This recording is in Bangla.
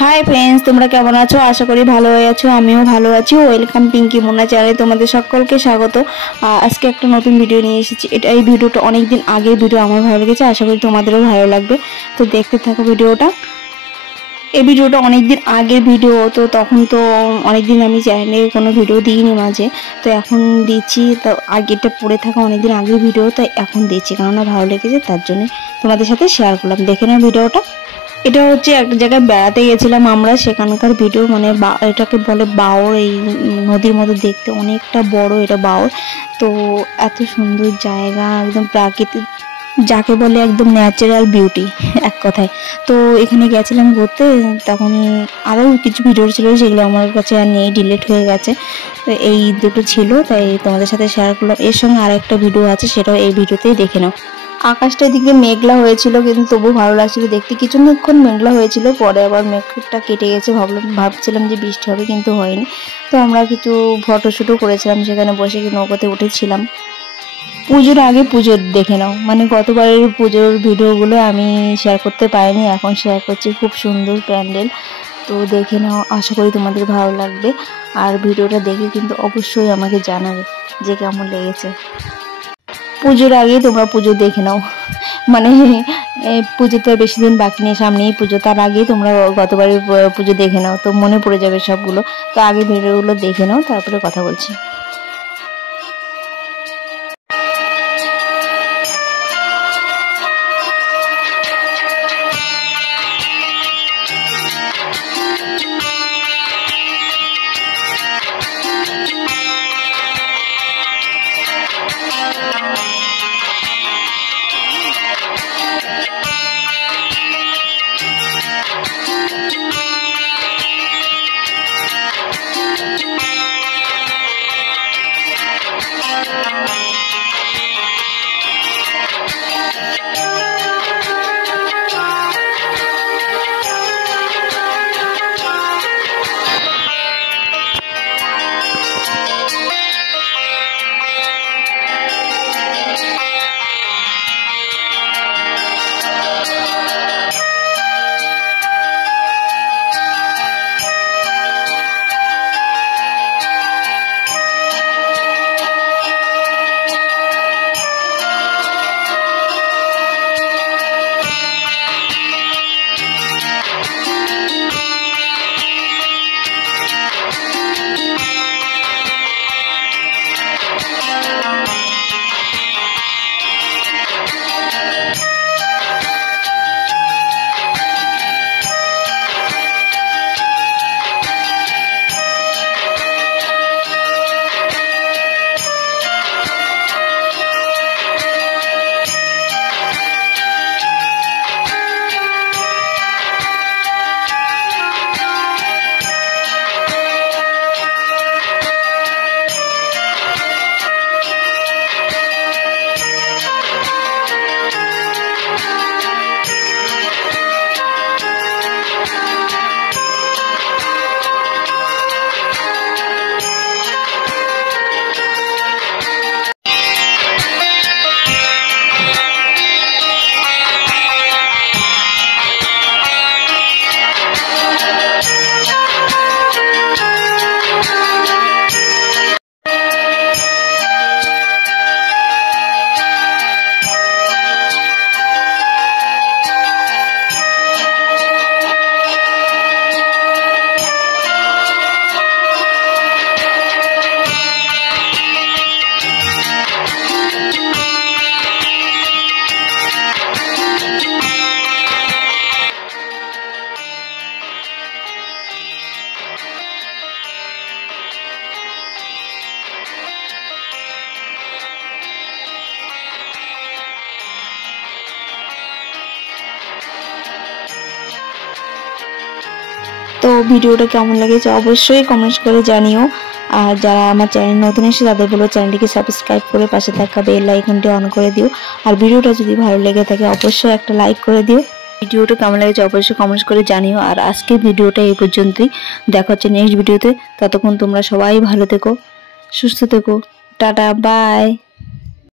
হাই ফ্রেন্ডস, তোমরা কেমন আছো? আশা করি ভালো আছো। আমিও ভালো আছি। ওয়েলকাম পিঙ্কি মোনা চ্যানেলে তোমাদের সকলকে স্বাগত। আজকে একটা নতুন ভিডিও নিয়ে এসেছি। এই ভিডিওটা অনেকদিন আগের ভিডিও, আমার ভালো লেগেছে, আশা করি তোমাদেরও ভালো লাগবে। তো দেখতে থাকো ভিডিওটা। এই ভিডিওটা অনেকদিন আগের ভিডিও, তো তখন তো অনেকদিন আমি চ্যানেলে কোনো ভিডিও দিইনি মাঝে, তো এখন দিচ্ছি। তো আগেরটা পড়ে থাকা অনেকদিন আগের ভিডিও, তাই এখন দিচ্ছি, কেননা ভালো লেগেছে, তার জন্য তোমাদের সাথে শেয়ার করলাম। দেখে নাও ভিডিওটা। এটা হচ্ছে একটা জায়গায় বেড়াতে গেছিলাম আমরা, সেখানকার ভিডিও। মানে এটাকে বলে বাওর। এই নদীর মতো দেখতে, অনেকটা বড় এটা বাওর। তো এত সুন্দর জায়গা, একদম প্রাকৃতিক, যাকে বলে একদম ন্যাচারাল বিউটি এক কথায়। তো এখানে গেছিলাম ঘুরতে, তখন আরও কিছু ভিডিও ছিল, যেগুলো আমার কাছে আর নেই, ডিলিট হয়ে গেছে। তো এই দুটো ছিল, তাই তোমাদের সাথে শেয়ার করলাম। এর সঙ্গে আরেকটা ভিডিও আছে, সেটাও এই ভিডিওতেই দেখে নাও। আকাশটা দিকে মেঘলা হয়েছিল, কিন্তু তবু ভালো লাগছিল দেখতে। কিছুক্ষণ মেঘলা হয়েছিল, পরে আবার মেঘটা কেটে গেছে। ভাবছিলাম যে বৃষ্টি হবে, কিন্তু হয়নি। তো আমরা কিছু ফটোশুটও করেছিলাম সেখানে বসে, নৌকাতে উঠেছিলাম। পুজোর আগে পুজোর দেখে নাও, মানে গতবারের পুজোর ভিডিওগুলো আমি শেয়ার করতে পারিনি, এখন শেয়ার করছি। খুব সুন্দর প্যান্ডেল, তো দেখে নাও। আশা করি তোমাদের ভালো লাগবে। আর ভিডিওটা দেখে কিন্তু অবশ্যই আমাকে জানাবে যে কেমন লেগেছে। পুজোর আগে তোমরা পুজো দেখে নাও, মানে পুজো তো বেশি দিন বাকি নেই, সামনেই পুজো। তার আগেই তোমরা গতবারের পুজো দেখে নাও, তো মনে পড়ে যাবে সবগুলো। তো আগে ভিডিওগুলো দেখে নাও, তারপরে কথা বলছি। তো ভিডিওটা কেমন লেগেছে অবশ্যই কমেন্টস করে জানিও। আর যারা আমার চ্যানেল নতুন এসে, তাদের বলো চ্যানেলটিকে সাবস্ক্রাইব করে পাশে থাকা বেল আইকনটি অন করে দিও। আর ভিডিওটা যদি ভালো লেগে থাকে অবশ্যই একটা লাইক করে দিও। ভিডিওটা কেমন লেগেছে অবশ্যই কমেন্টস করে জানিও। আর আজকের ভিডিওটা এই পর্যন্তই, দেখা হচ্ছে নেক্সট ভিডিওতে। ততক্ষণ তোমরা সবাই ভালো থেকো, সুস্থ থেকো। Tata, by.